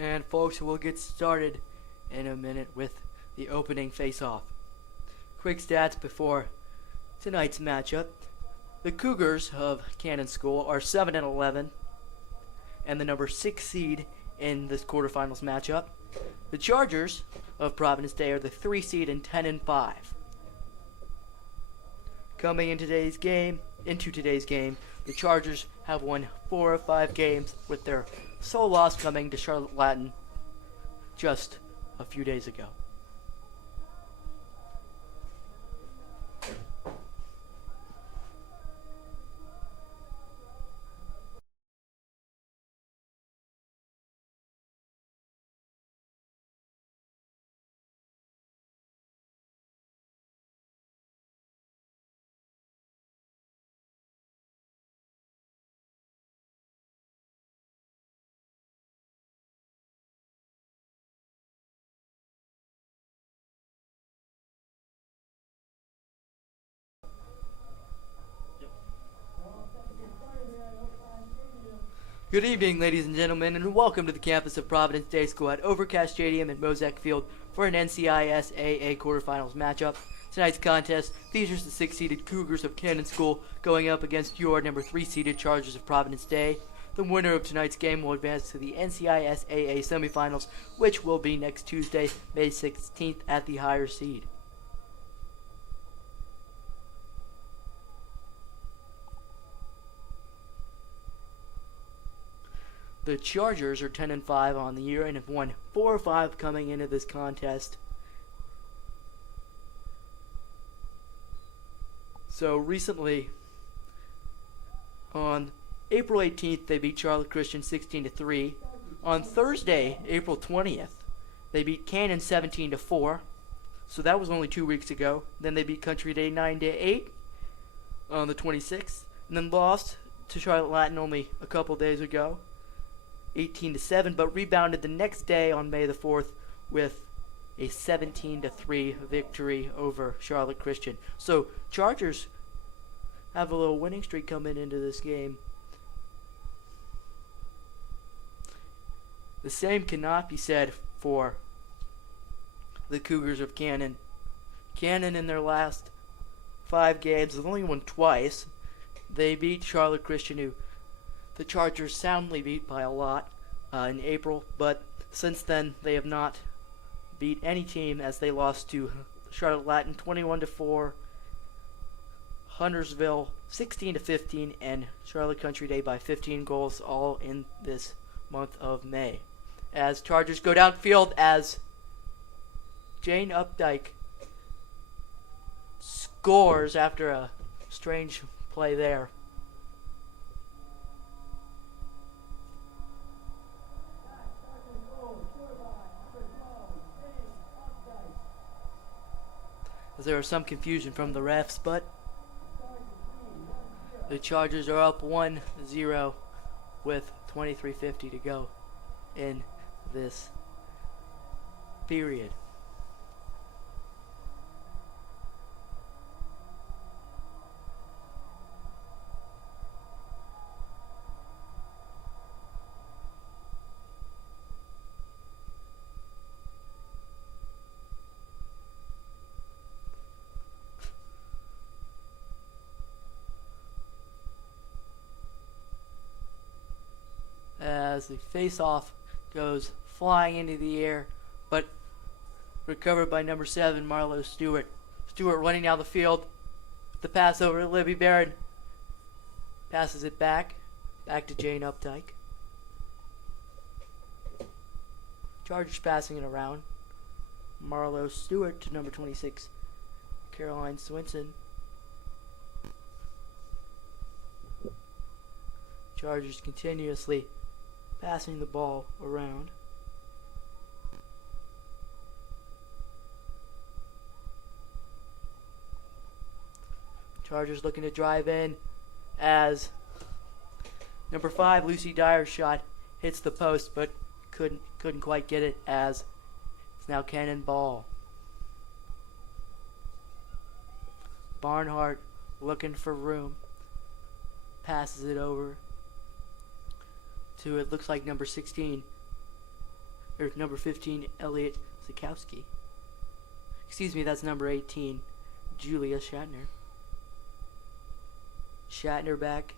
And folks, we'll get started in a minute with the opening face-off. Quick stats before tonight's matchup. The Cougars of Cannon School are 7-11 and the number 6 seed in this quarterfinals matchup. The Chargers of Providence Day are the 3 seed and 10-5. Coming in today's game, the Chargers have won 4 of 5 games, with their sole loss coming to Charlotte Latin just a few days ago. Good evening, ladies and gentlemen, and welcome to the campus of Providence Day School at Overcast Stadium and Mosaic Field for an NCISAA quarterfinals matchup. Tonight's contest features the 6-seeded Cougars of Cannon School going up against your number 3-seeded Chargers of Providence Day. The winner of tonight's game will advance to the NCISAA semifinals, which will be next Tuesday, May 16th at the higher seed. The Chargers are 10-5 on the year and have won 4 or 5 coming into this contest. So recently, on April 18th, they beat Charlotte Christian 16-3. On Thursday, April 20th, they beat Cannon 17-4. So that was only 2 weeks ago. Then they beat Country Day 9-8 on the 26th, and then lost to Charlotte Latin only a couple days ago, 18-7, but rebounded the next day on May the 4th with a 17-3 victory over Charlotte Christian. So Chargers have a little winning streak coming into this game. The same cannot be said for the Cougars of Cannon. Cannon in their last 5 games have only won twice. They beat Charlotte Christian, who the Chargers soundly beat by a lot in April, but since then they have not beat any team, as they lost to Charlotte Latin 21-4, Huntersville 16-15, and Charlotte Country Day by 15 goals, all in this month of May. As Chargers go downfield, as Jane Updike scores after a strange play there. There was some confusion from the refs, but the Chargers are up 1-0 with 23:50 to go in this period. As the face-off goes flying into the air, but recovered by number 7, Marlo Stewart. Stewart running down the field. The pass over to Libby Barron. Passes it back to Jane Updike. Chargers passing it around. Marlo Stewart to number 26, Caroline Swinson. Chargers continuously passing the ball around. Chargers looking to drive in, as number 5, Lucy Dyer's shot hits the post, but couldn't quite get it, as it's now Cannon ball. Barnhart looking for room. Passes it over to, it looks like, number 16, or number 15, Elliot Zukowski. Excuse me, that's number 18, Julia Shatner. Shatner back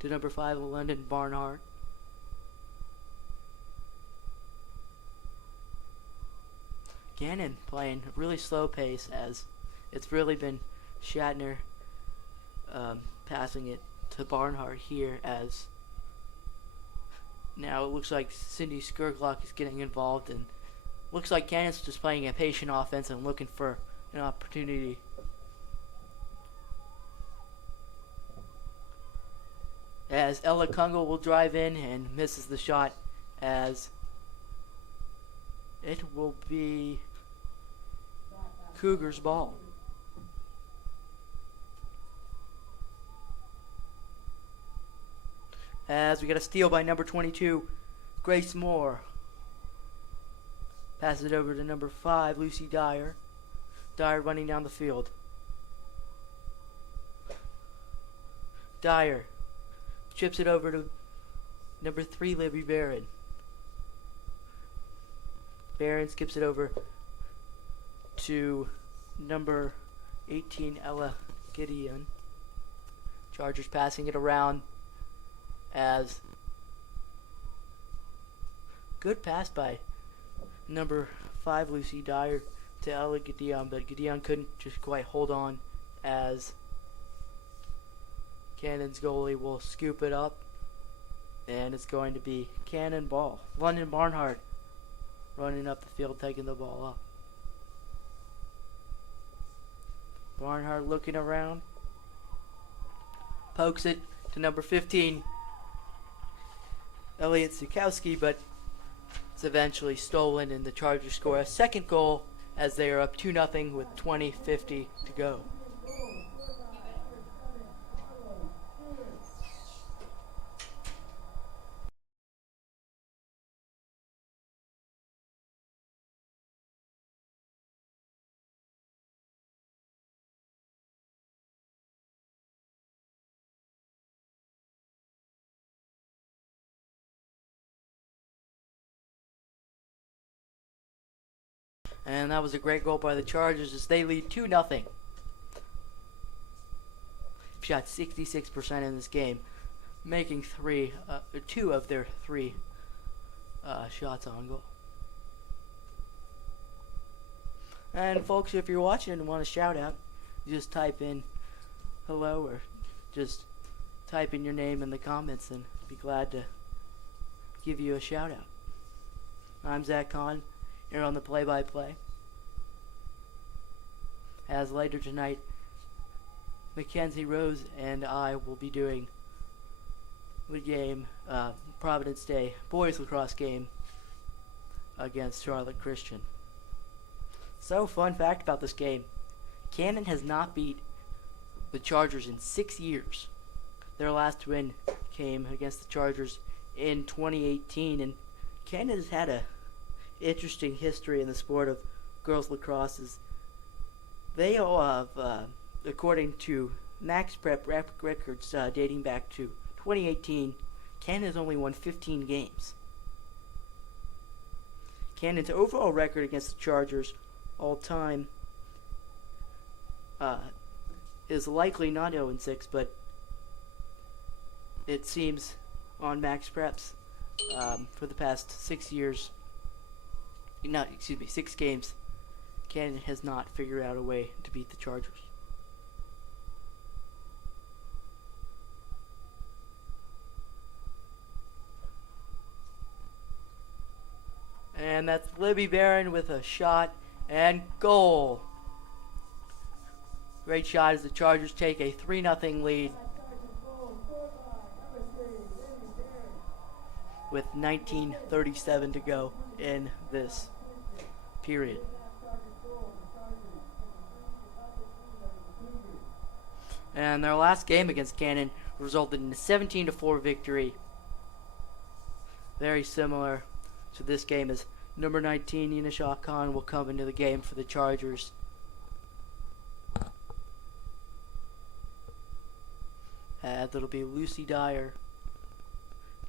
to number 5, London Barnhart. Gannon playing a really slow pace, as it's really been Shatner passing it to Barnhart here, as now it looks like Cindy Skurglock is getting involved, and looks like Cannon's just playing a patient offense and looking for an opportunity. As Ella Kungle will drive in and misses the shot, as it will be Cougars ball. As we get a steal by number 22, Grace Moore. Passes it over to number 5, Lucy Dyer. Dyer running down the field. Dyer chips it over to number 3, Libby Barron. Barron skips it over to number 18, Ella Gideon. Chargers passing it around, as good pass by number 5, Lucy Dyer, to Ella Gideon, but Gideon couldn't just quite hold on, as Cannon's goalie will scoop it up, and it's going to be Cannon ball. London Barnhart running up the field, taking the ball up. Barnhart looking around, pokes it to number 15, Elliot Zukowski, but it's eventually stolen, and the Chargers score a second goal as they are up 2-0 with 20:50 to go. And that was a great goal by the Chargers as they lead 2-0. Shot 66% in this game, making two of their 3 shots on goal. And folks, if you're watching and want a shout out, just type in hello, or just type in your name in the comments, and I'd be glad to give you a shout out. I'm Zach Kahn, here on the play-by-play. As later tonight, Mackenzie Rose and I will be doing the game, Providence Day boys lacrosse game against Charlotte Christian. So, fun fact about this game, Cannon has not beat the Chargers in 6 years. Their last win came against the Chargers in 2018, and Cannon has had a interesting history in the sport of girls lacrosse. They all have, according to Max Prep records dating back to 2018, Cannon has only won 15 games. Cannon's overall record against the Chargers all time is likely not 0-6, but it seems on Max Preps for the past 6 years, 6 games, Cannon has not figured out a way to beat the Chargers. And that's Libby Barron with a shot and goal. Great shot as the Chargers take a 3-0 lead with 19:37 to go in this period. And their last game against Cannon resulted in a 17-4 victory. Very similar to this game, as number 19, Yinisha Khan, will come into the game for the Chargers. That'll be Lucy Dyer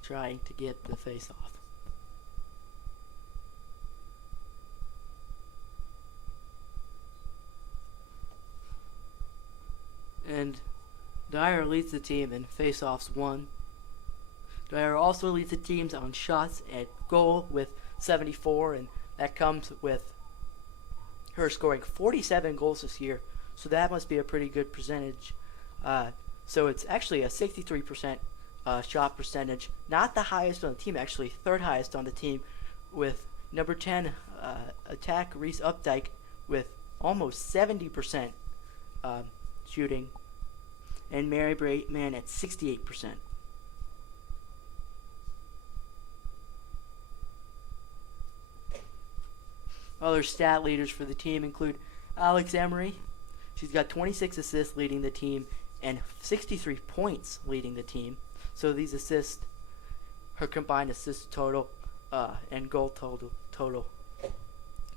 trying to get the face-off. And Dyer leads the team in face-offs 1. Dyer also leads the teams on shots at goal with 74, and that comes with her scoring 47 goals this year. So that must be a pretty good percentage. So it's actually a 63% shot percentage. Not the highest on the team, actually third highest on the team, with number 10 attack Reese Updike with almost 70% shooting, and Mary Braitman at 68%. Other stat leaders for the team include Alex Emery. She's got 26 assists leading the team and 63 points leading the team. So these assists, her combined assist total and goal total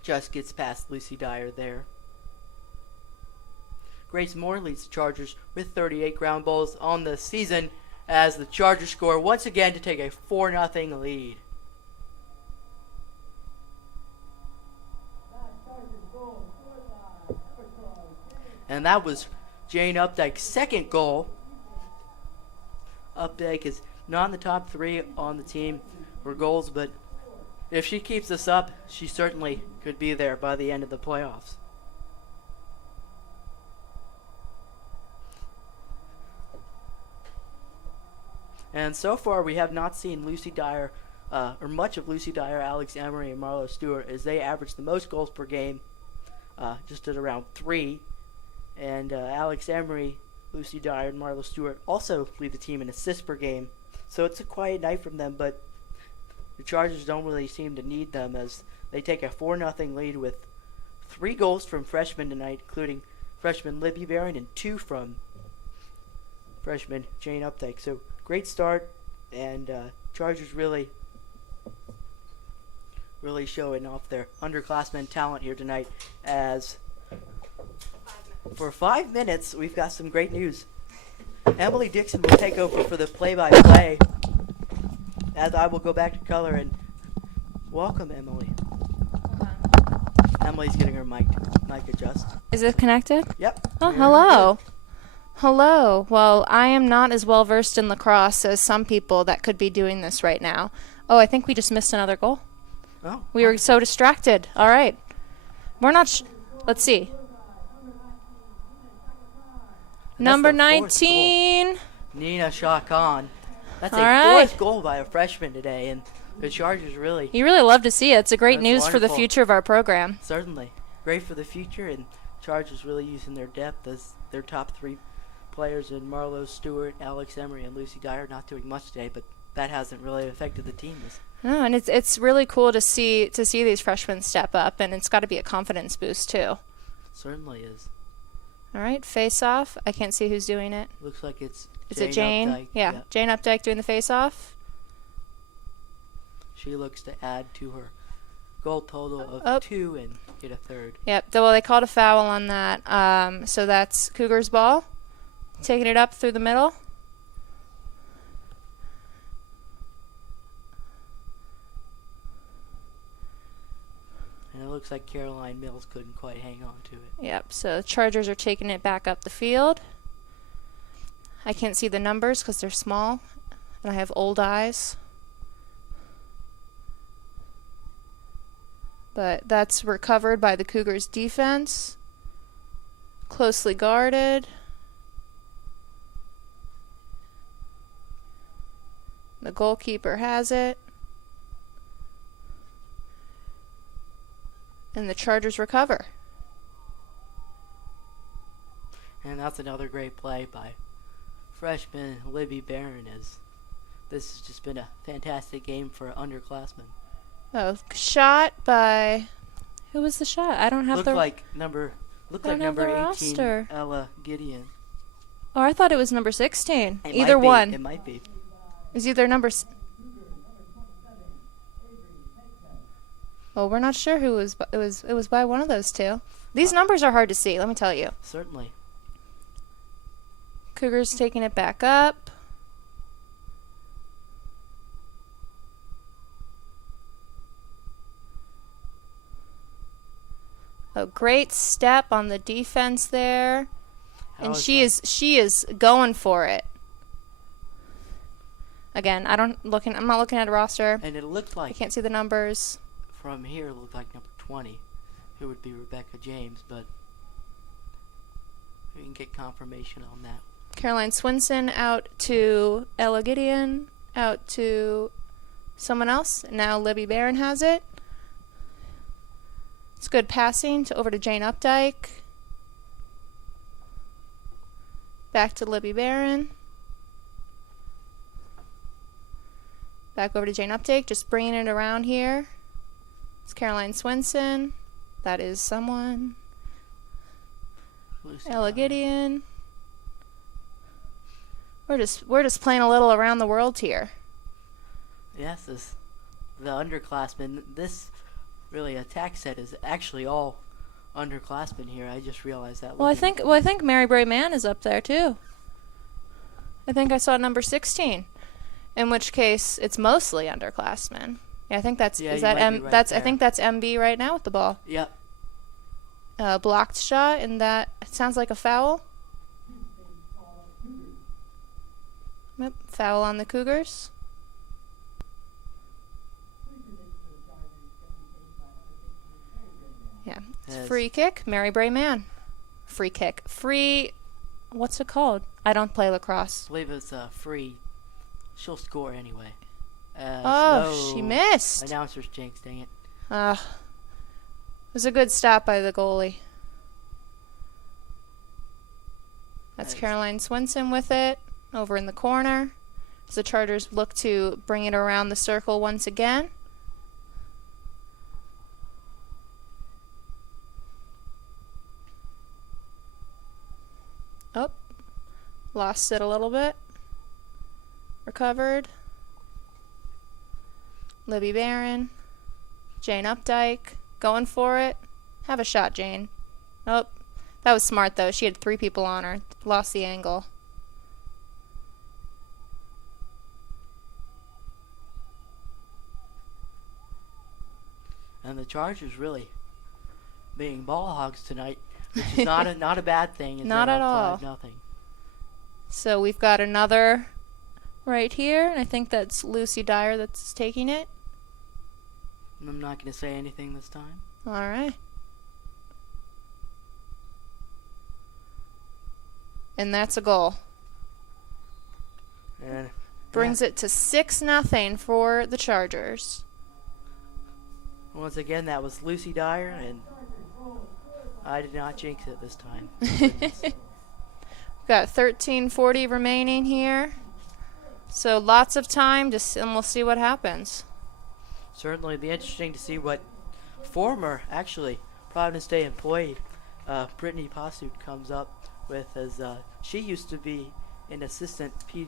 just gets past Lucy Dyer there. Grace Moore leads the Chargers with 38 ground balls on the season as the Chargers score once again to take a 4-0 lead. And that was Jane Updike's second goal. Updike is not in the top 3 on the team for goals, but if she keeps this up, she certainly could be there by the end of the playoffs. And so far, we have not seen Lucy Dyer, or much of Lucy Dyer, Alex Emery, and Marlo Stewart, as they average the most goals per game, just at around 3. And Alex Emery, Lucy Dyer, and Marlo Stewart also lead the team in assists per game. So it's a quiet night from them, but the Chargers don't really seem to need them as they take a 4-0 lead with 3 goals from freshmen tonight, including freshman Libby Barron and 2 from freshman Jane Updike. So great start, and Chargers really showing off their underclassmen talent here tonight as for 5 minutes, we've got some great news. Emily Dixon will take over for the play-by-play as I will go back to color and welcome Emily. Emily's getting her mic adjust. Is it connected? Yep. Oh, hello. Hello. Well, I am not as well versed in lacrosse as some people that could be doing this right now. Oh, I think we just missed another goal. Oh. We were so distracted. All right. We're not let's see. Number 19. Nina Shah Khan. That's All a right. 4th goal by a freshman today, and the Chargers really. You really love to see it. It's a great That's news for the wonderful. future of our program. Certainly. Great for the future, and Chargers really using their depth as their top 3 players in Marlo Stewart, Alex Emery, and Lucy Dyer not doing much today, but that hasn't really affected the team. No, and it's really cool to see these freshmen step up, and it's got to be a confidence boost too. Certainly is. All right, face off. I can't see who's doing it. Looks like it's Is it Jane? Updike. Yeah, Jane Updike doing the face off. She looks to add to her goal total of 2 and get a 3rd. Yep. Well, they called a foul on that. So that's Cougars ball. Taking it up through the middle. And it looks like Caroline Mills couldn't quite hang on to it. Yep. So the Chargers are taking it back up the field. I can't see the numbers because they're small, and I have old eyes. But that's recovered by the Cougars defense. Closely guarded. The goalkeeper has it. And the Chargers recover. And that's another great play by freshman Libby Barron. As this has just been a fantastic game for underclassmen. Oh, shot by who was the shot? I don't have Looked like number 18, roster. Ella Gideon. Oh, I thought it was number 16. It Either might be. one. It might be. Is either number. Well, we're not sure who was. It was by one of those two. These numbers are hard to see. Let me tell you. Certainly. Cougars taking it back up. A great step on the defense there. And she is going for it. Again, I'm not looking at a roster. And it looked I like can't see the numbers. from here, it looked like number 20, who would be Rebecca James, but we can get confirmation on that. Caroline Swinson out to Ella Gideon, out to someone else. Now Libby Barron has it. It's good passing over to Jane Updike. Back to Libby Barron. Back over to Jane Updike, just bringing it around here. It's Caroline Swinson. That is someone. Ella Gideon. We're just playing a little around the world here. Yes, the underclassmen. This really attack set is actually all underclassmen here. I just realized that. Well, I think Mary Bray Mann is up there too. I think I saw number 16, in which case it's mostly underclassmen. Yeah, I think that's Yeah, is you that might be M. right That's I there. think that's MB right now with the ball. Yep. Blocked shot, and that it sounds like a foul. Yep, foul on the Cougars. Yeah, it's Yes. free kick. Mary Bray Mann. Free kick. Free. What's it called? I don't play lacrosse. I believe it's free. She'll score anyway. Oh, she missed. Announcer's jinx, dang it. It was a good stop by the goalie. That's Nice. Caroline Swinson with it over in the corner. As the Chargers look to bring it around the circle once again. Oh, lost it a little bit. Recovered. Libby Barron. Jane Updike. Going for it. Have a shot, Jane. Oh, that was smart, though. She had 3 people on her. Lost the angle. And the Chargers really being ball hogs tonight, which is not a bad thing. Not at all. 5-0. So we've got another right here, and I think that's Lucy Dyer that's taking it. I'm not going to say anything this time. All right. And that's a goal. And Brings it to 6-0 for the Chargers. once again, that was Lucy Dyer, and I did not jinx it this time. Got 13:40 remaining here. So lots of time, and we'll see what happens. Certainly be interesting to see what former, actually, Providence Day employee Brittany Possuth comes up with, as she used to be an assistant PE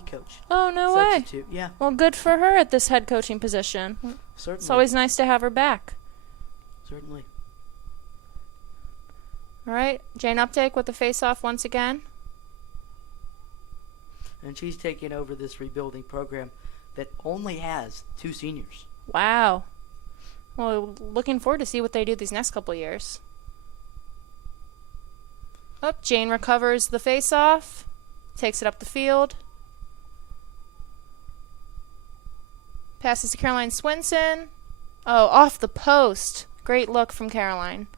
coach. Oh, no way. Substitute. Yeah, Well, good for her at this head coaching position. certainly. It's always nice to have her back. Certainly. All right, Jane Updike with the face-off once again. And she's taking over this rebuilding program that only has 2 seniors. Wow. Well, looking forward to see what they do these next couple years. Oh, Jane recovers the face-off, takes it up the field. Passes to Caroline Swinson. Oh, off the post. Great look from Caroline.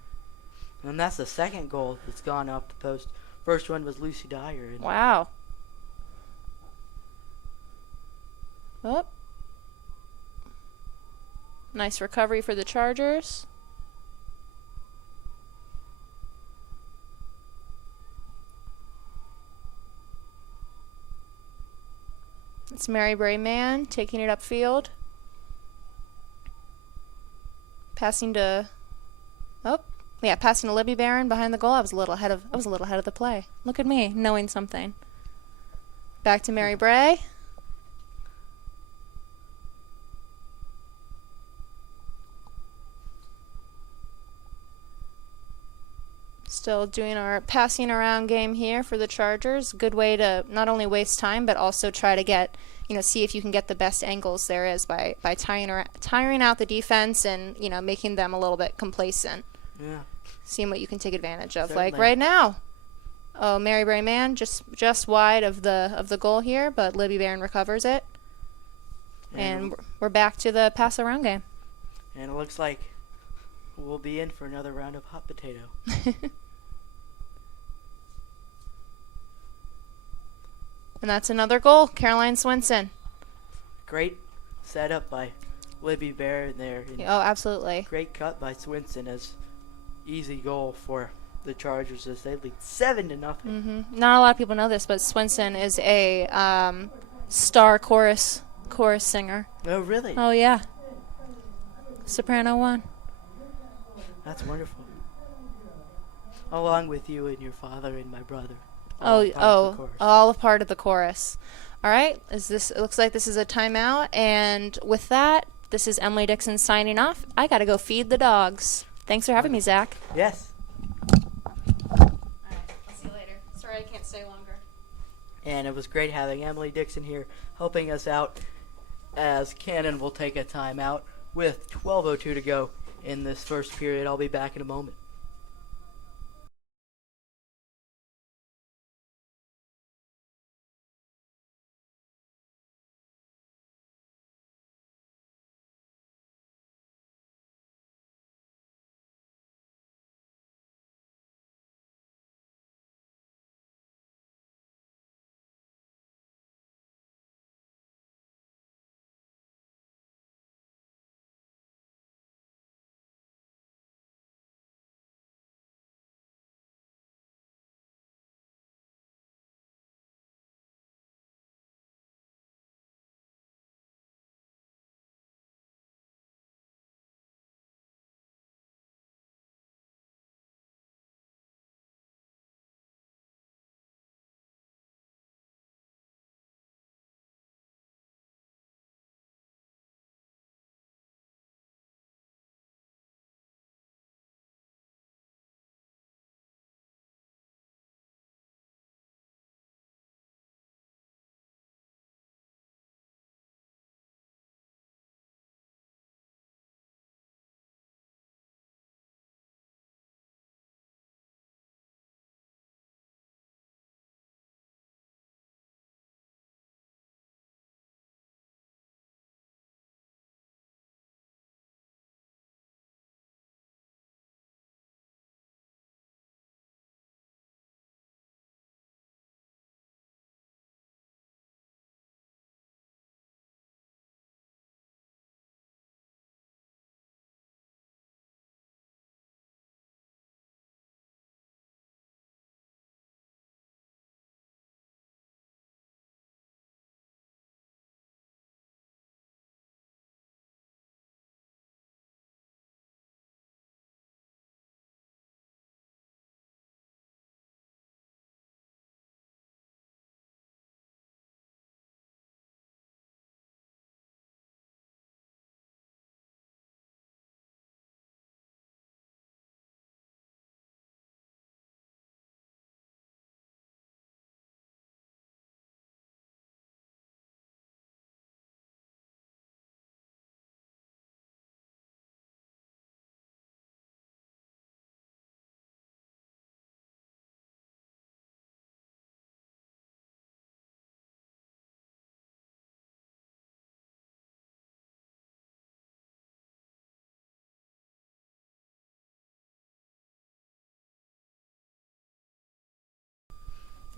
And that's the second goal that's gone off the post. First one was Lucy Dyer. And Wow. Oh. Nice recovery for the Chargers. It's Mary Bray Mann taking it upfield. Passing to passing to Libby Barron behind the goal. I was a little ahead of the play. Look at me, knowing something. Back to Mary Bray. Still doing our passing around game here for the Chargers. Good way to not only waste time, but also try to get, see if you can get the best angles there is by tiring out the defense and, making them a little bit complacent. yeah, seeing what you can take advantage of. Like Certainly. right now. Oh, Maryberry Man just wide of the goal here, but Libby Barron recovers it. And we're back to the pass around game. And it looks like we'll be in for another round of hot potato. And that's another goal, Caroline Swinson. Great setup by Libby Bear there. And Oh, absolutely. great cut by Swinson as easy goal for the Chargers as they lead 7-0. Not a lot of people know this, but Swinson is a star chorus singer. Oh, really? Oh yeah, soprano 1. That's wonderful. Along with you and your father and my brother. All All a part of the chorus. All right, it looks like this is a timeout, and with that, this is Emily Dixon signing off. I gotta go feed the dogs. Thanks for having me, Zach. Yes. All right, I'll see you later. Sorry I can't stay longer. And it was great having Emily Dixon here helping us out as Cannon will take a timeout with 12:02 to go in this first period. I'll be back in a moment.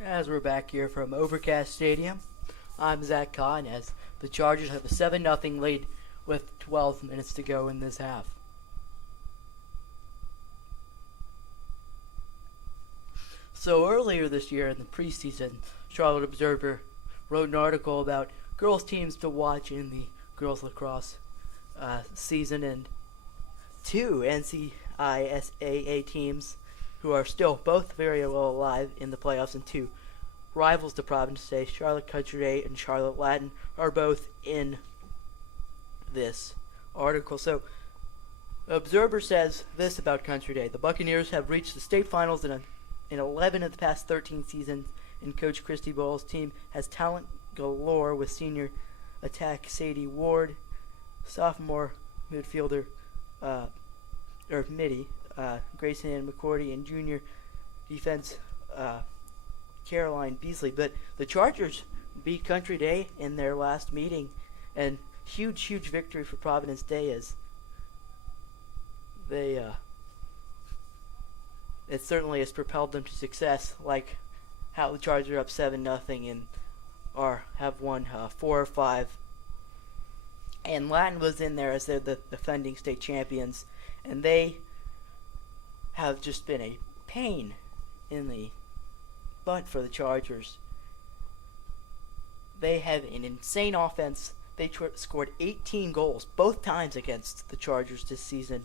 As we're back here from Overcast Stadium, I'm Zach Kahn as the Chargers have a 7-0 lead with 12 minutes to go in this half. So earlier this year in the preseason, Charlotte Observer wrote an article about girls teams to watch in the girls lacrosse season, and 2 NCISAA teams who are still both very well alive in the playoffs, and 2 rivals to Providence today, Charlotte Country Day and Charlotte Latin, are both in this article. So Observer says this about Country Day: the Buccaneers have reached the state finals in 11 of the past 13 seasons, and Coach Christy Ball's team has talent galore with senior attack Sadie Ward, sophomore midfielder, Grayson and McCourty, and junior defense Caroline Beasley. But the Chargers beat Country Day in their last meeting, and huge victory for Providence Day as they it certainly has propelled them to success, like how the Chargers are up 7-0 and have won 4 or 5. And Latin was in there as they're the defending state champions, and they have just been a pain in the butt for the Chargers. They have an insane offense. They scored 18 goals both times against the Chargers this season,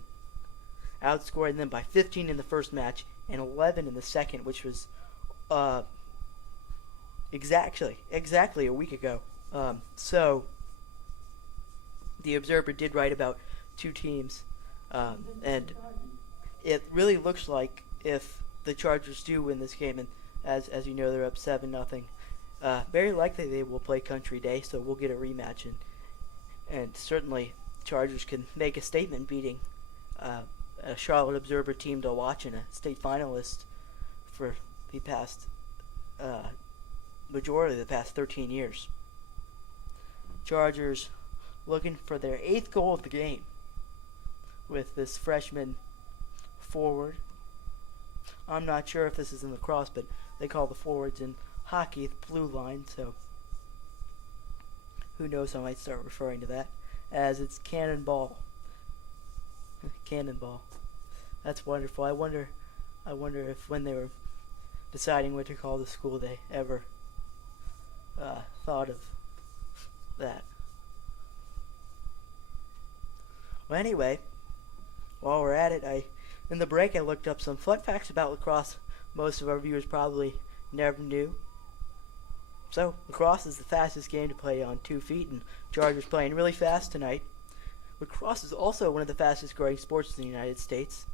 outscoring them by 15 in the first match and 11 in the second, which was exactly a week ago. So the Observer did write about two teams, and it really looks like if the Chargers do win this game, and as you know, they're up 7-0, very likely they will play Country Day, so we'll get a rematch, and certainly Chargers can make a statement beating a Charlotte Observer team to watch and a state finalist for the past majority of the past 13 years. Chargers looking for their 8th goal of the game with this freshman forward. I'm not sure if this is in lacrosse, but they call the forwards in hockey the blue line, so who knows, I might start referring to that as it's cannonball. Cannonball. That's wonderful. I wonder if when they were deciding what to call the school, they ever thought of that. Well, anyway, while we're at it, in the break I looked up some fun facts about lacrosse most of our viewers probably never knew. So, lacrosse is the fastest game to play on 2 feet, and Chargers playing really fast tonight. Lacrosse is also one of the fastest growing sports in the United States.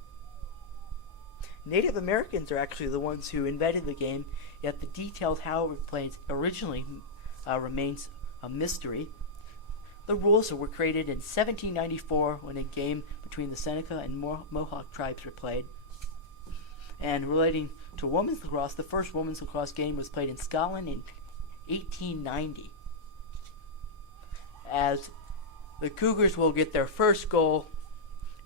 Native Americans are actually the ones who invented the game, yet the details how it was played originally remains a mystery. The rules were created in 1794 when a game between the Seneca and Mohawk tribes were played. And relating to women's lacrosse, the first women's lacrosse game was played in Scotland in 1890. As the Cougars will get their first goal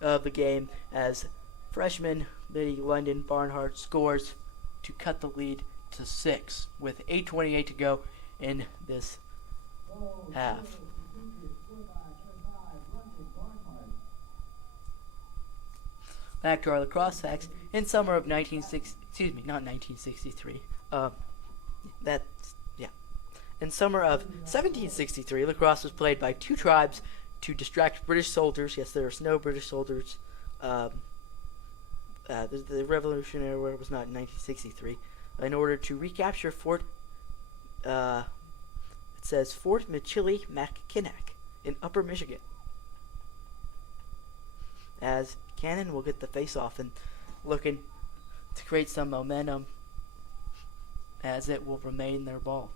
of the game as freshman Liddy London Barnhart scores to cut the lead to 6 with 8:28 to go in this half. Back to our lacrosse facts. In summer of 1963. In summer of 1763, lacrosse was played by 2 tribes to distract British soldiers. Yes, there was no British soldiers. The Revolutionary War was not in 1963. In order to recapture Fort Michilimackinac in Upper Michigan. As Cannon will get the face-off and looking to create some momentum as it will remain their ball.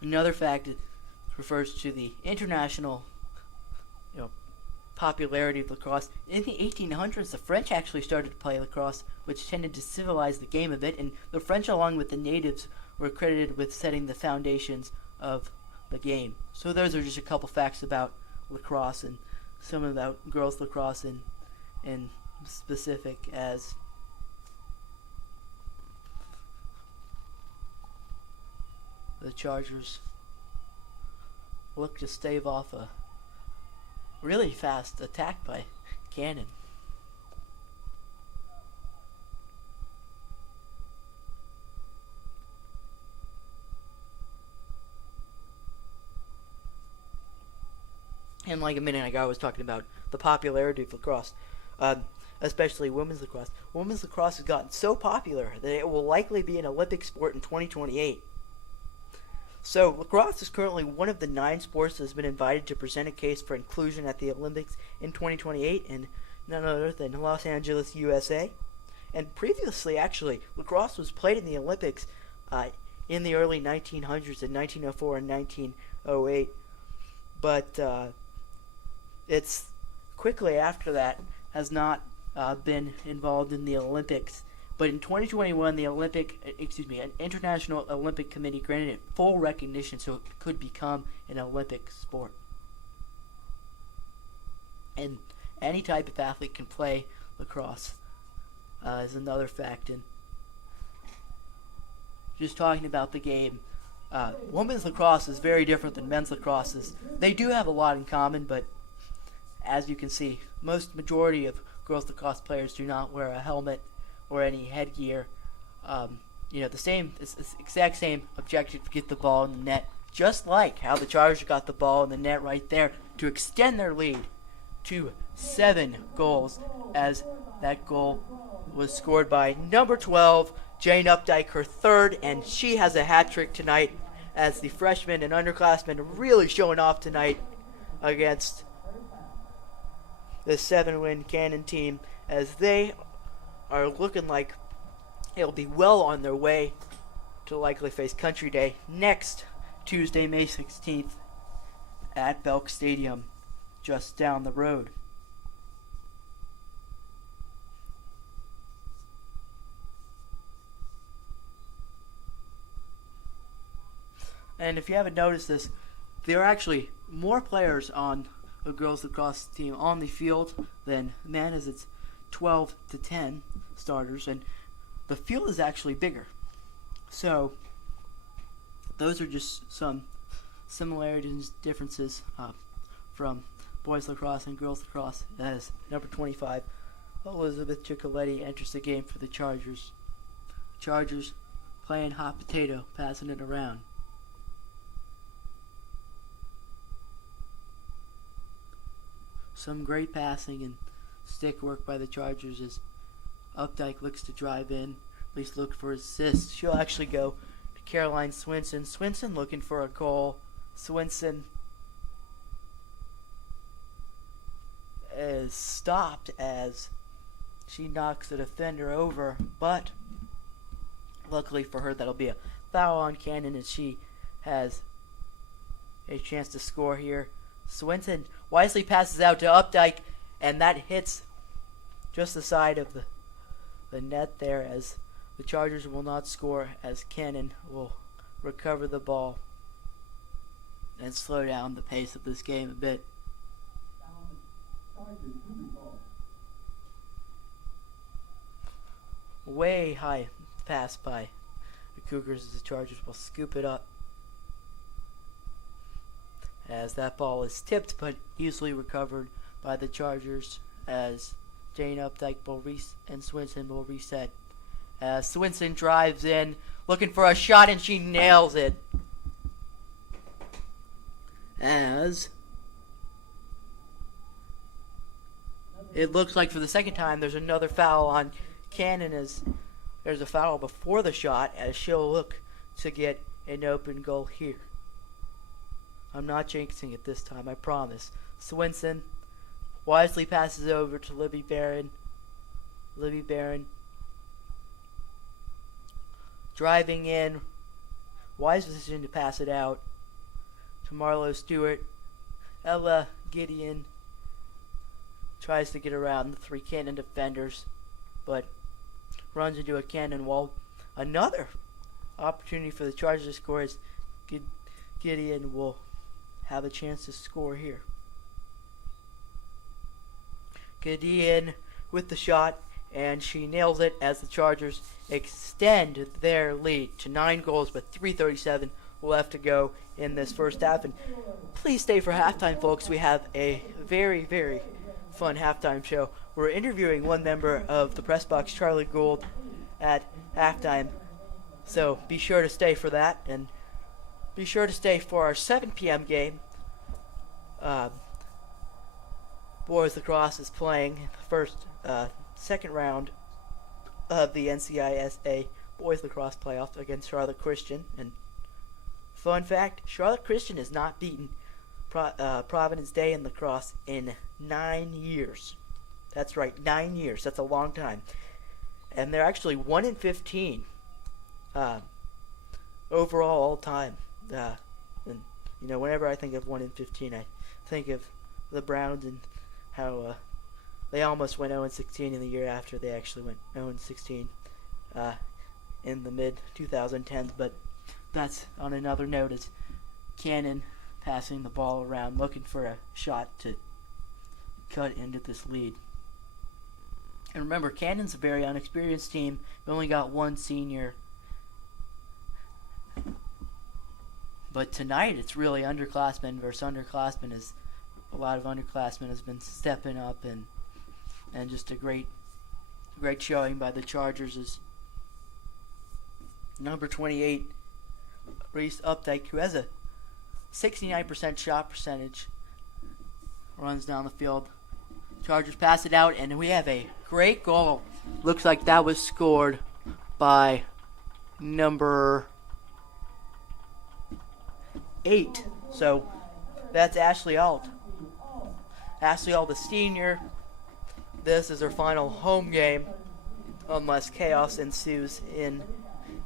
Another fact refers to the international popularity of lacrosse. In the 1800s, the French actually started to play lacrosse, which tended to civilize the game a bit, and the French, along with the natives, were credited with setting the foundations of the game. So those are just a couple facts about lacrosse and some about girls lacrosse in specific, as the Chargers look to stave off a really fast attack by Cannon. And like a minute ago, I was talking about the popularity of lacrosse, especially women's lacrosse. Women's lacrosse has gotten so popular that it will likely be an Olympic sport in 2028. So, lacrosse is currently one of the 9 sports that has been invited to present a case for inclusion at the Olympics in 2028 in none other than Los Angeles, USA. And previously, actually, lacrosse was played in the Olympics in the early 1900s, in 1904 and 1908. But it's quickly after that has not been involved in the Olympics. But in 2021, an International Olympic Committee granted it full recognition so it could become an Olympic sport. And any type of athlete can play lacrosse, is another fact. And just talking about the game, women's lacrosse is very different than men's lacrosse. They do have a lot in common, but as you can see, majority of girls lacrosse players do not wear a helmet or any headgear. It's the exact same objective to get the ball in the net, just like how the Chargers got the ball in the net right there to extend their lead to 7 goals, as that goal was scored by number 12, Jane Updike, her third, and she has a hat trick tonight, as the freshmen and underclassmen are really showing off tonight against the 7-win Cannon team, as they are looking like they'll be well on their way to likely face Country Day next Tuesday, May 16th at Belk Stadium, just down the road. And if you haven't noticed this, there are actually more players on a girls lacrosse team on the field than men, as it's 12 to 10 starters, and the field is actually bigger. So those are just some similarities and differences from boys lacrosse and girls lacrosse, as number 25, Elizabeth Cicoletti, enters the game for the Chargers. Chargers playing hot potato, passing it around. Some great passing and stick work by the Chargers as Updike looks to drive in, at least look for assists. She'll actually go to Caroline Swinson. Swinson looking for a goal. Swinson is stopped as she knocks the defender over, but luckily for her, that'll be a foul on Cannon, and she has a chance to score here. Swinson wisely passes out to Updike, and that hits just the side of the net there, as the Chargers will not score, as Cannon will recover the ball and slow down the pace of this game a bit. Way high pass by the Cougars, as the Chargers will scoop it up, as that ball is tipped but easily recovered by the Chargers, as Jane Updike and Swinson will reset. As Swinson drives in, looking for a shot, and she nails it. As it looks like for the second time there's another foul on Cannon, as there's a foul before the shot, as she'll look to get an open goal here. I'm not jinxing it this time, I promise. Swinson wisely passes over to Libby Barron. Libby Barron driving in. Wise decision to pass it out to Marlo Stewart. Ella Gideon tries to get around the 3 Cannon defenders, but runs into a Cannon wall. Another opportunity for the Chargers to score, as Gideon will have a chance to score here. Gideon with the shot, and she nails it, as the Chargers extend their lead to 9 goals, but 3:37 left to go in this first half. And please stay for halftime, folks. We have a very, very fun halftime show. We're interviewing one member of the press box, Charlie Gould, at halftime. So be sure to stay for that, and be sure to stay for our 7 p.m. game. Boys lacrosse is playing the second round of the NCISAA Boys Lacrosse Playoffs against Charlotte Christian. And fun fact, Charlotte Christian has not beaten Providence Day in lacrosse in 9 years. That's right, 9 years. That's a long time. And they're actually 1-15 overall all time. And whenever I think of 1-15, I think of the Browns and how they almost went 0-16 in the year after they actually went 0-16 in the mid-2010s. But that's on another note, is Cannon passing the ball around, looking for a shot to cut into this lead. And remember, Cannon's a very unexperienced team. They only got one senior. But tonight, it's really underclassmen versus underclassmen. As a lot of underclassmen has been stepping up, and just a great showing by the Chargers. Is number 28, Reese Updike, who has a 69% shot percentage, runs down the field. Chargers pass it out, and we have a great goal. Looks like that was scored by number 8. So that's Ashley Alt. Ashley Alt, the senior. This is her final home game, unless chaos ensues in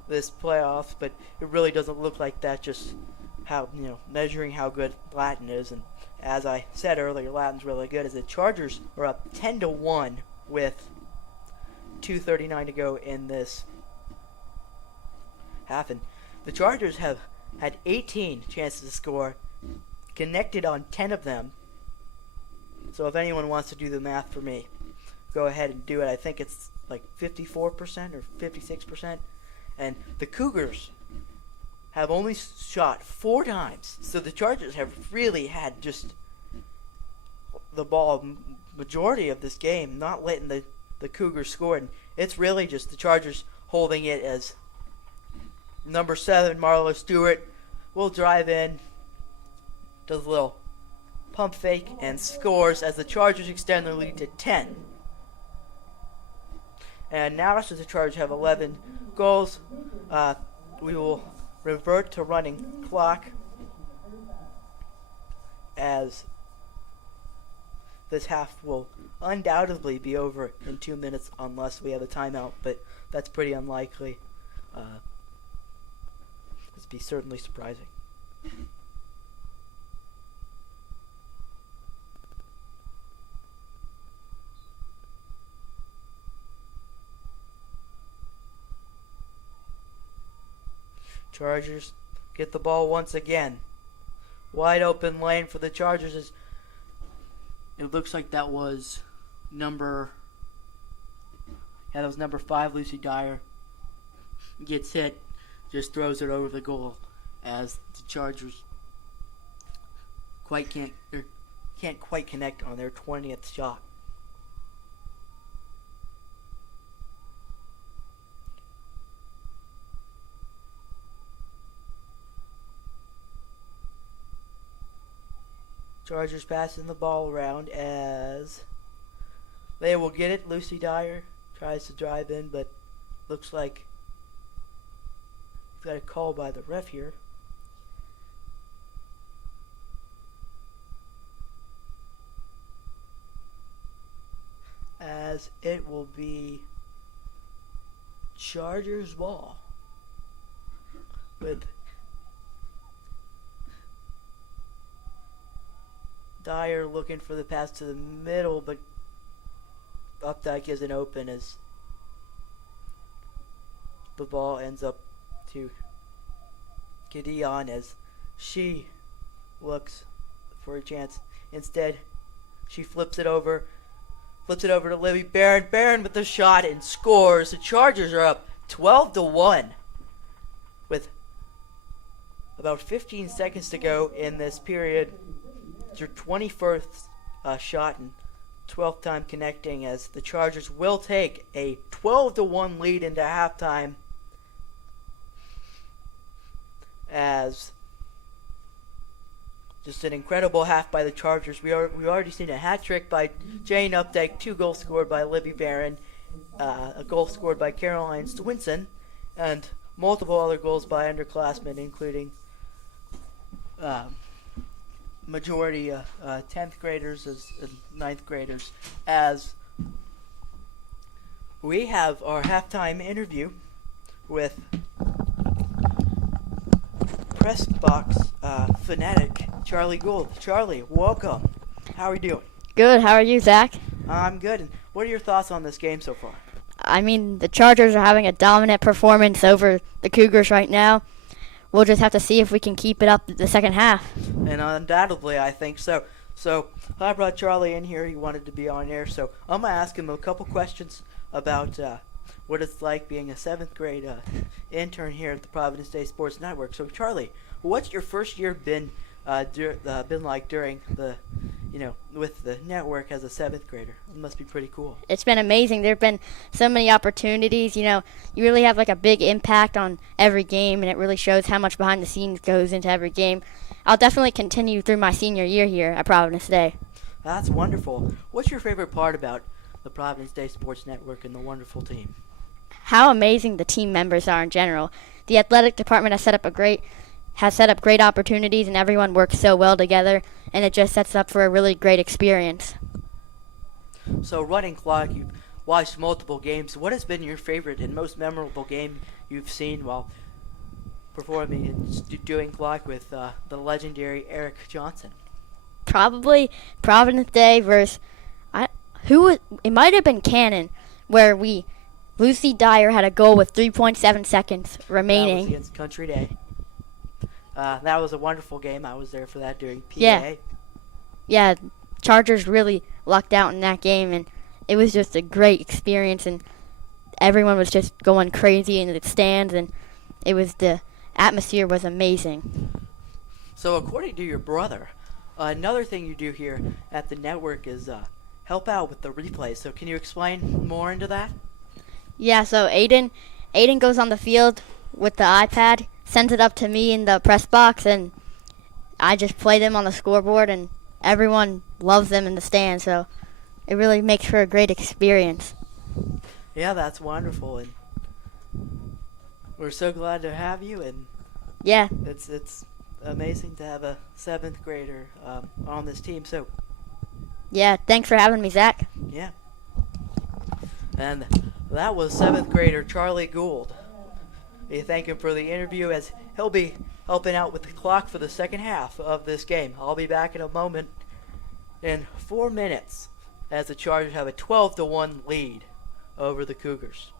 this playoff. But it really doesn't look like that. Just how, measuring how good Latin is, and as I said earlier, Latin's really good. As the Chargers are up 10-1 with 2:39 to go in this half, and the Chargers have had 18 chances to score, connected on 10 of them. So if anyone wants to do the math for me, go ahead and do it. I think it's like 54% or 56%. And the Cougars have only shot 4 times. So the Chargers have really had just the ball majority of this game, not letting the Cougars score. And it's really just the Chargers holding it, as number 7, Marlo Stewart, will drive in, does a little pump fake, and scores as the Chargers extend their lead to 10. And now, since the Chargers have 11 goals, we will revert to running clock, as this half will undoubtedly be over in 2 minutes unless we have a timeout, but that's pretty unlikely. This would be certainly surprising. Chargers get the ball once again. Wide open lane for the Chargers. It looks like that was number 5, Lucy Dyer. Gets hit, just throws it over the goal, as the Chargers can't quite connect on their 20th shot. Chargers passing the ball around, as they will get it. Lucy Dyer tries to drive in, but looks like we've got a call by the ref here. As it will be Chargers ball, with Dyer looking for the pass to the middle, but Updike isn't open, as the ball ends up to Gideon, as she looks for a chance. Instead, she flips it over to Libby Barron. Barron with the shot and scores. The Chargers are up 12-1 with about 15 seconds to go in this period. It's your 21st shot and 12th time connecting, as the Chargers will take a 12-1 lead into halftime, as just an incredible half by the Chargers. We've already seen a hat trick by Jane Updike, 2 goals scored by Libby Barron, a goal scored by Caroline Swinson, and multiple other goals by underclassmen, including majority 10th graders as 9th graders, as we have our halftime interview with press box fanatic Charlie Gould. Charlie, welcome. How are you doing? Good. How are you, Zach? I'm good. And what are your thoughts on this game so far? I mean, the Chargers are having a dominant performance over the Cougars right now. We'll just have to see if we can keep it up the second half. And undoubtedly, I think so. So I brought Charlie in here. He wanted to be on air. So I'm going to ask him a couple questions about what it's like being a 7th grade intern here at the Providence Day Sports Network. So Charlie, what's your first year been like during the, with the network as a 7th grader? It must be pretty cool. It's been amazing. There have been so many opportunities. You really have like a big impact on every game, and it really shows how much behind the scenes goes into every game. I'll definitely continue through my senior year here at Providence Day. That's wonderful. What's your favorite part about the Providence Day Sports Network and the wonderful team? How amazing the team members are in general. The athletic department has set up great opportunities, and everyone works so well together, and it just sets up for a really great experience. So running clock, you've watched multiple games. What has been your favorite and most memorable game you've seen while performing and doing clock with the legendary Eric Johnson? Probably Providence Day versus it might have been Cannon, where Lucy Dyer had a goal with 3.7 seconds remaining. That was against Country Day. That was a wonderful game. I was there for that during PA. Yeah, Chargers really lucked out in that game, and it was just a great experience, and everyone was just going crazy in the stands, and the atmosphere was amazing. So according to your brother, another thing you do here at the network is help out with the replays. So can you explain more into that? Yeah, so Aiden goes on the field with the iPad, sends it up to me in the press box, and I just play them on the scoreboard, and everyone loves them in the stands, so it really makes for a great experience. Yeah, that's wonderful, and we're so glad to have you, and Yeah. it's amazing to have a 7th grader on this team. So Yeah, thanks for having me, Zach. yeah, and that was 7th grader Charlie Gould. We thank him for the interview, as he'll be helping out with the clock for the second half of this game. I'll be back in a moment in 4 minutes as the Chargers have a 12-1 lead over the Cougars.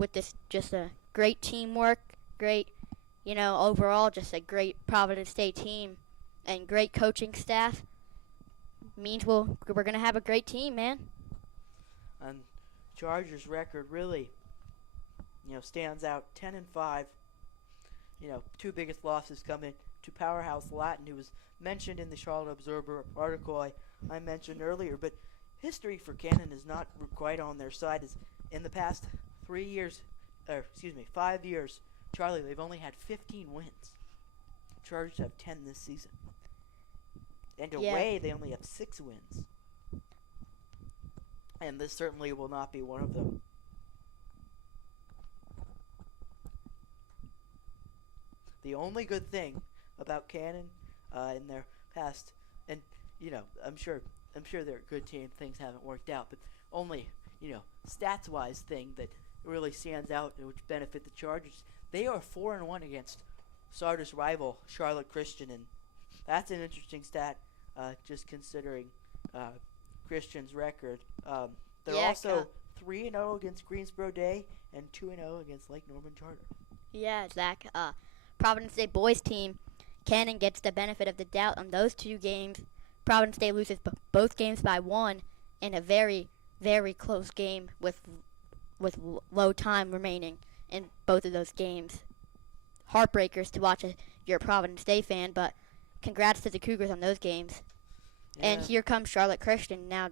with this just a great teamwork, great, overall just a great Providence State team and great coaching staff means we're going to have a great team, man. And Chargers record really, stands out 10-5. Two biggest losses coming to powerhouse Latin, who was mentioned in the Charlotte Observer article I mentioned earlier. But history for Cannon is not quite on their side. As in the past 5 years, Charlie, they've only had 15 wins. Chargers have 10 this season. And away, they only have 6 wins. And this certainly will not be one of them. The only good thing about Cannon in their past, and I'm sure they're a good team. Things haven't worked out, but only stats-wise thing that really stands out, which benefit the Chargers. They are 4-1 against Sardis rival Charlotte Christian, and that's an interesting stat. Just considering Christian's record, they're also 3-0 against Greensboro Day and 2-0 against Lake Norman Charter. Yeah, Zach. Providence State boys team, Cannon gets the benefit of the doubt on those 2 games. Providence State loses both games by 1 in a very, very close game with low time remaining in both of those games. Heartbreakers to watch you're a Providence State fan, but congrats to the Cougars on those games. Yeah. And here comes Charlotte Christian now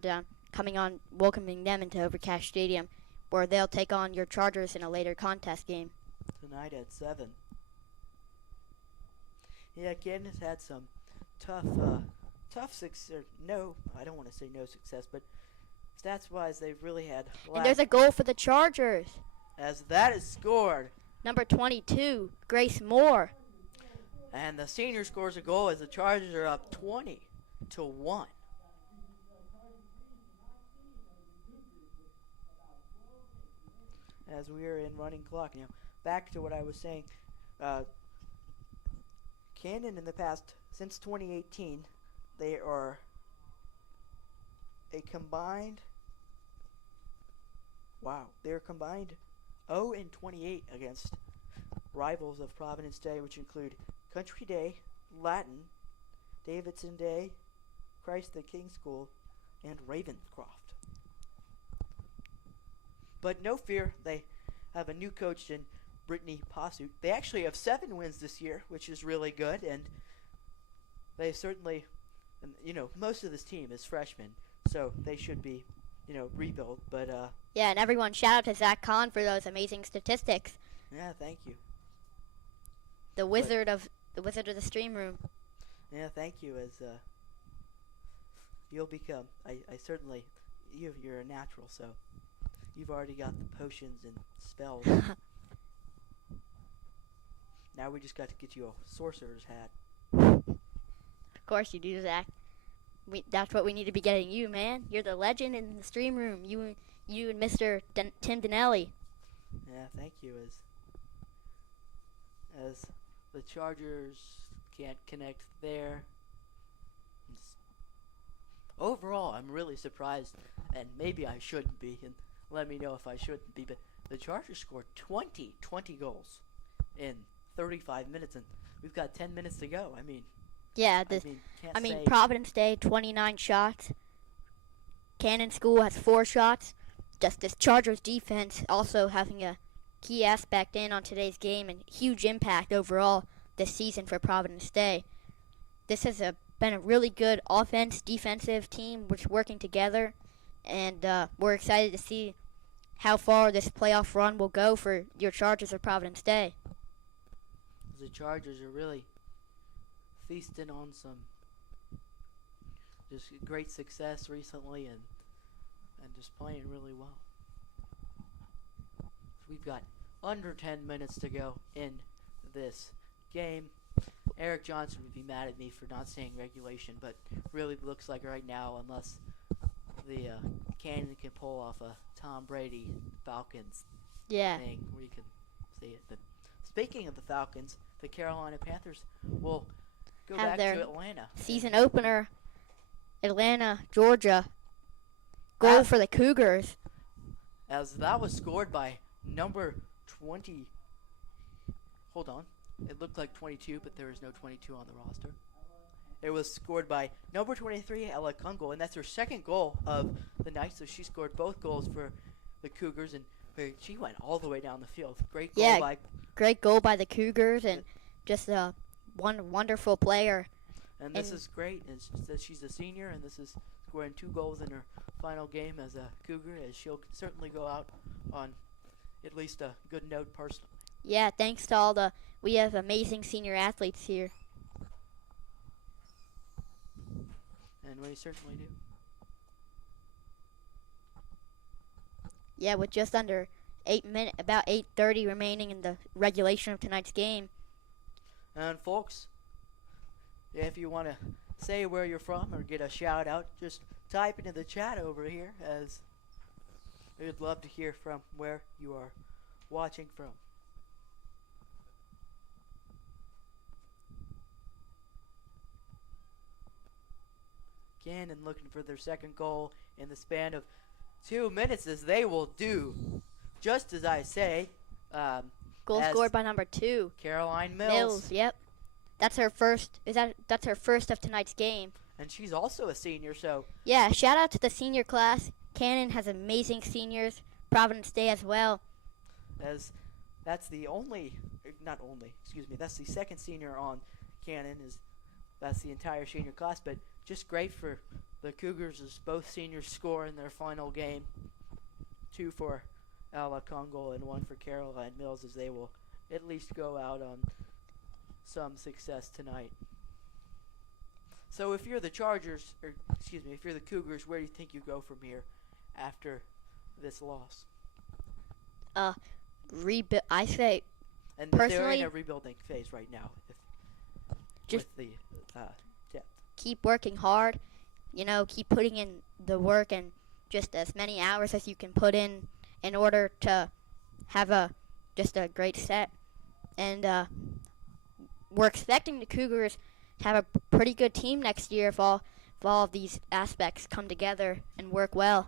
coming on, welcoming them into Overcash Stadium, where they'll take on your Chargers in a later contest game. Tonight at 7. Yeah, Candace had some tough success. No, I don't want to say no success, but stats-wise, they've really had. And there's a goal for the Chargers. As that is scored. Number 22, Grace Moore. And the senior scores a goal as the Chargers are up 20-1. As we are in running clock, back to what I was saying. Cannon in the past, since 2018, they are a combined. Wow, they're combined 0-28 against rivals of Providence Day, which include Country Day, Latin, Davidson Day, Christ the King School, and Ravenscroft. But no fear, they have a new coach in Brittany Possuit. They actually have 7 wins this year, which is really good, and they certainly, most of this team is freshmen, so they should be, rebuilt. But yeah, and everyone, shout out to Zach Kahn for those amazing statistics. Yeah, thank you. The wizard of the stream room. Yeah, thank you. As you'll become, I certainly, you're a natural, so you've already got the potions and spells. Now we just got to get you a sorcerer's hat. Of course you do, Zach. That's what we need to be getting you, man. You're the legend in the stream room. You and Mr. Tim Dinelli. Yeah, thank you. As the Chargers can't connect there. Overall, I'm really surprised, and maybe I shouldn't be, and let me know if I shouldn't be, but the Chargers scored 20 goals in 35 minutes, and we've got 10 minutes to go. Yeah, Providence Day, 29 shots. Cannon School has 4 shots. Just this Chargers defense also having a key aspect on today's game and huge impact overall this season for Providence Day. This has been a really good defensive team which working together, and we're excited to see how far this playoff run will go for your Chargers of Providence Day. The Chargers are really feasting on some just great success recently and just playing really well. We've got under 10 minutes to go in this game. Eric Johnson would be mad at me for not saying regulation, but really looks like right now, unless the Cannon can pull off a Tom Brady Falcons thing, where you can see it. But speaking of the Falcons, the Carolina Panthers will go back to Atlanta. Season opener, Atlanta, Georgia. Goal for the Cougars. As that was scored by number 20. Hold on. It looked like 22, but there is no 22 on the roster. It was scored by number 23, Ella Kungel, and that's her second goal of the night. So she scored both goals for the Cougars, and she went all the way down the field. Great goal by. Great goal by the Cougars, and just a wonderful player. And this is great. It's just that she's a senior, and this is scoring 2 goals in her final game as a Cougar, as she'll certainly go out on at least a good note personally. Yeah, thanks to we have amazing senior athletes here. And we certainly do. Yeah, with just under about 8:30 remaining in the regulation of tonight's game. And folks, if you want to say where you're from or get a shout out, just type into the chat over here, as we'd love to hear from where you are watching from. Cannon looking for their second goal in the span of 2 minutes, as they will do just as I say. Goal scored by number 2, Caroline Mills. Yep, that's her first. That's her first of tonight's game. And she's also a senior, so yeah. Shout out to the senior class. Cannon has amazing seniors. Providence Day as well. As that's the that's the second senior on Cannon. That's the entire senior class, but just great for the Cougars as both seniors score in their final game. 2 for Ella Kungel and 1 for Caroline Mills, as they will at least go out on some success tonight. So if you're the if you're the Cougars, where do you think you go from here after this loss? I say And personally, they're in a rebuilding phase right now. With the depth. Keep working hard. Keep putting in the work and just as many hours as you can put in order to have just a great set. And we're expecting the Cougars to have a pretty good team next year if all of these aspects come together and work well.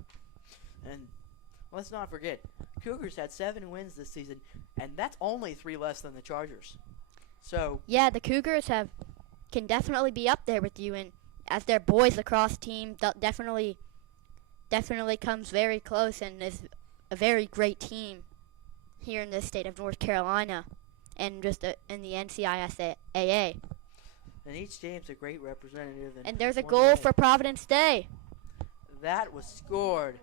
And let's not forget, Cougars had 7 wins this season, and that's only 3 less than the Chargers. So yeah, the Cougars can definitely be up there with you, and as their boys lacrosse team, definitely comes very close and is a very great team here in the state of North Carolina, and just in the NCISAA. And each team's a great representative. And there's a goal for Providence Day. That was scored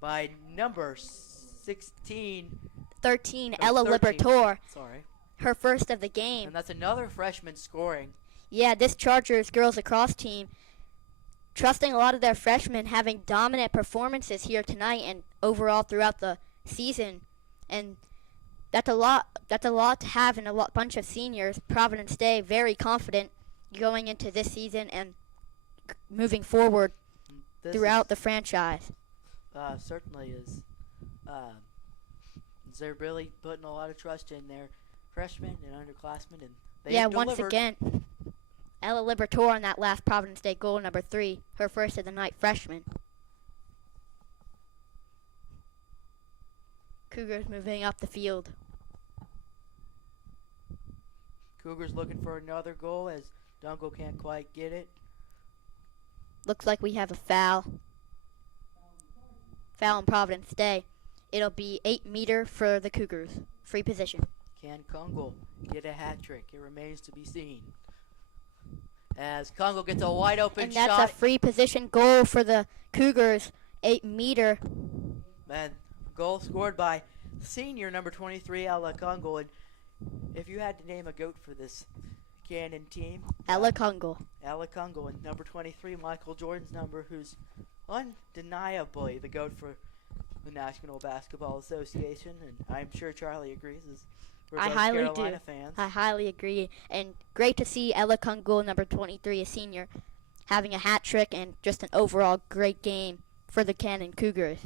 by number 16. 13, No, Ella 13. Libertor. Sorry. Her first of the game. And that's another freshman scoring. Yeah, this Chargers girls lacrosse team, trusting a lot of their freshmen, having dominant performances here tonight and overall throughout the season. And that's a lot to have in a bunch of seniors. Providence Day very confident going into this season and moving forward throughout the franchise. Certainly is. They're really putting a lot of trust in their freshmen and underclassmen, and they delivered. Once again, Ella Libertor on that last Providence Day goal, number 3, her first of the night, freshman. Cougars moving up the field. Cougars looking for another goal as Dunkel can't quite get it. Looks like we have a foul. Foul on Providence Day. It'll be 8-meter for the Cougars. Free position. Can Kungel get a hat trick? It remains to be seen. As Kungel gets a wide open shot. And that's a free position goal for the Cougars. 8-meter. And goal scored by senior number 23, Ella Kungel. And if you had to name a GOAT for this Cannon team, Ella Kungel. Ella Kungel, and number 23, Michael Jordan's number, who's undeniably the GOAT for the National Basketball Association, and I'm sure Charlie agrees, as we're both Carolina fans. I highly agree, and great to see Ella Kungel, number 23, a senior, having a hat trick and just an overall great game for the Cannon Cougars.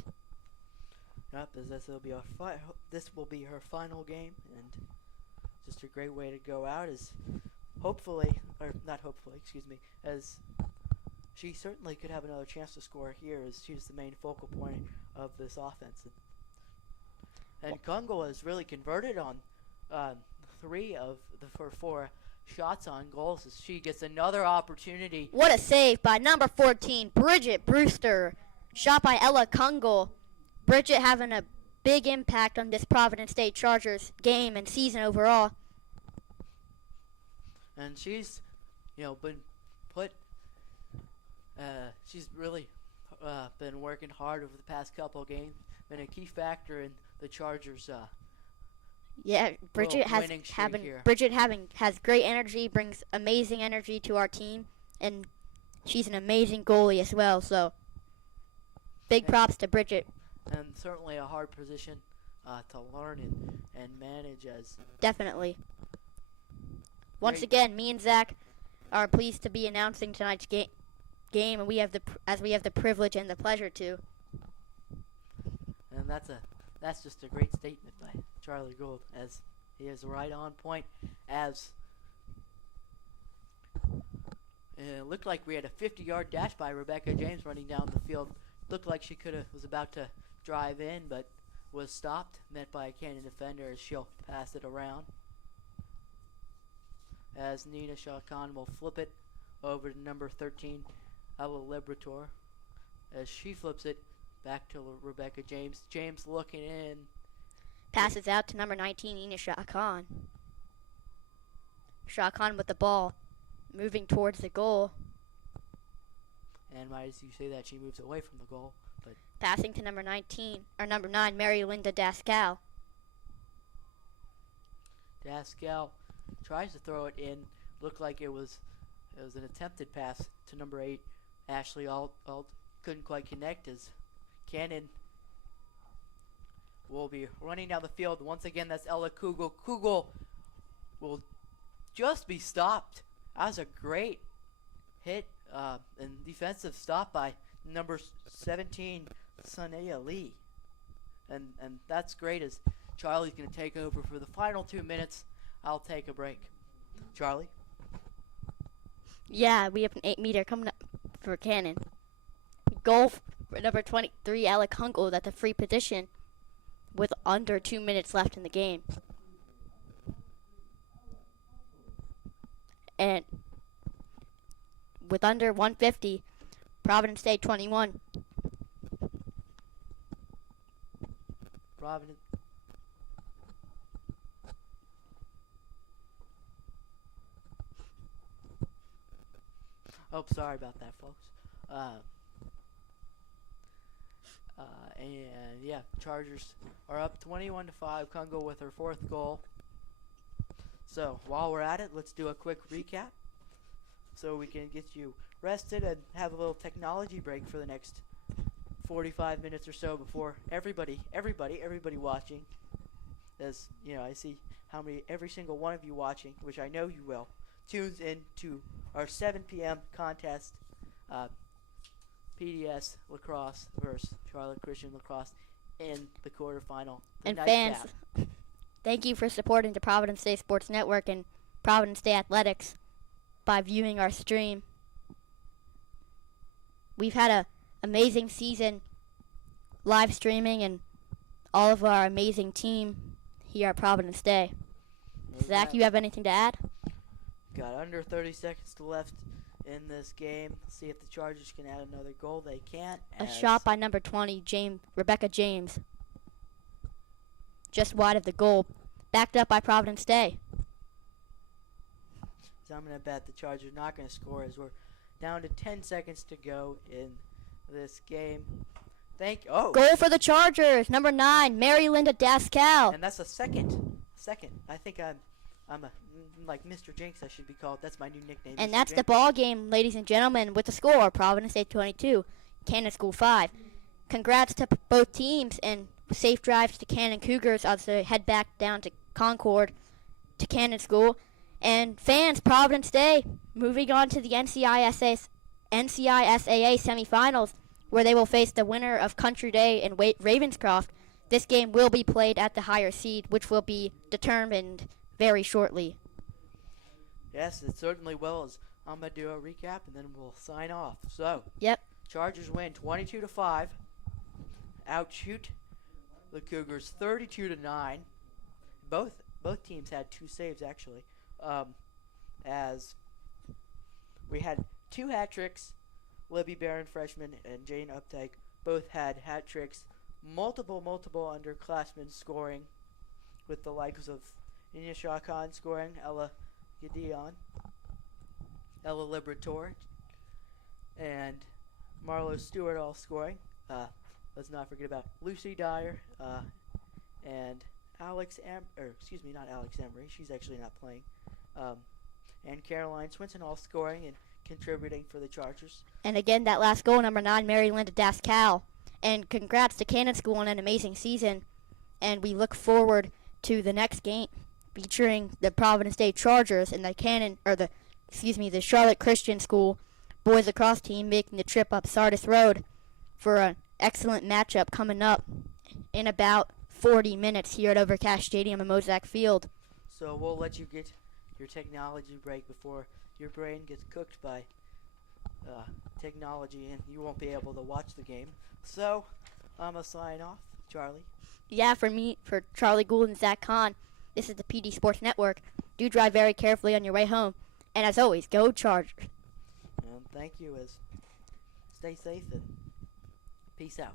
Yep, as this will be her final game, and just a great way to go out, as as she certainly could have another chance to score here, as she's the main focal point of this offense. And Kungle has really converted on 3 of the 4 shots on goals as she gets another opportunity. What a save by number 14, Bridget Brewster. Shot by Ella Kungle. Bridget having a big impact on this Providence State Chargers game and season overall. And she's, been put. She's really been working hard over the past couple of games. Been a key factor in the Chargers. Yeah, Bridget winning streak here. has great energy, brings amazing energy to our team, and she's an amazing goalie as well. So, big props to Bridget. And certainly a hard position to learn and manage as. Definitely. Once again, me and Zach are pleased to be announcing tonight's game, and we have the privilege and the pleasure to. And that's just a great statement by Charlie Gould, as he is right on point. As it looked like we had a 50-yard dash by Rebecca James running down the field. Looked like she was about to drive in, but was stopped, met by a Cannon defender as she'll pass it around. As Nina Shaw-Khan will flip it over to number 13, Ella Liberator, as she flips it back to Rebecca James. James looking in. Passes out to number 19, Nina Shaw-Khan. Shaw-Khan with the ball, moving towards the goal. And right as you say that, she moves away from the goal. But passing to number 9, Mary Linda Dascal. Dascal tries to throw it in. Looked like it was an attempted pass to number 8, Ashley Alt couldn't quite connect as Cannon will be running down the field. Once again, that's Ella Kugel. Kugel will just be stopped. That was a great hit and defensive stop by number 17, Sanaya Lee. And that's great as Charlie's going to take over for the final 2 minutes. I'll take a break. Charlie? Yeah, we have an 8-meter coming up for Cannon. Goal for number 23, Alec Hunkel, at the free position with under 2 minutes left in the game. And with under 150, Providence State 21. Providence. Oh, sorry about that, folks. And yeah, Chargers are up 21-5. Kungo with her 4th goal. So while we're at it, let's do a quick recap so we can get you rested and have a little technology break for the next 45 minutes or so before everybody watching. As you know, I see every single one of you watching, which I know you will, tunes in to our 7 p.m. contest, PDS Lacrosse versus Charlotte Christian Lacrosse in the quarterfinal. And fans, thank you for supporting the Providence State Sports Network and Providence State Athletics by viewing our stream. We've had an amazing season live streaming and all of our amazing team here at Providence State. Zach, you have anything to add? Got under 30 seconds left in this game. See if the Chargers can add another goal. They can't. A shot by number 20, Rebecca James. Just wide of the goal. Backed up by Providence State. So I'm going to bet the Chargers are not going to score as we're down to 10 seconds to go in this game. Goal for the Chargers, number 9, Mary Linda Dascal. And that's a second. I think I'm like Mr. Jinx, I should be called. That's my new nickname. And Mr. that's Jinx. the ball game, ladies and gentlemen, with the score, Providence State 22, Cannon School 5. Congrats to both teams and safe drives to Cannon Cougars as they head back down to Concord to Cannon School. And fans, Providence State moving on to the NCISAA semifinals, where they will face the winner of Country Day and Ravenscroft. This game will be played at the higher seed, which will be determined very shortly. Yes, it certainly will. As I'm going to do a recap, and then we'll sign off. So, Yep. Chargers win 22-5. Outshoot the Cougars 32-9. Both teams had 2 saves actually. As we had 2 hat tricks. Libby Barron, freshman, and Jane Updike both had hat tricks. Multiple underclassmen scoring, with the likes of Ina Shah Khan scoring, Ella Gideon, Ella Liberator, and Marlo Stewart all scoring. Let's not forget about Lucy Dyer and not Alex Emery. She's actually not playing. And Caroline Swinson all scoring and contributing for the Chargers. And again, that last goal, number 9, Mary Linda Dascal. And congrats to Cannon School on an amazing season. And we look forward to the next game featuring the Providence Day Chargers and the Charlotte Christian School boys lacrosse team making the trip up Sardis Road for an excellent matchup coming up in about 40 minutes here at Overcast Stadium and Mozak Field. So we'll let you get your technology break before your brain gets cooked by technology and you won't be able to watch the game. So I'm going to sign off. Charlie? Yeah, for Charlie Gould and Zach Kahn, this is the PD Sports Network. Do drive very carefully on your way home. And as always, go Chargers. And thank you. Stay safe and peace out.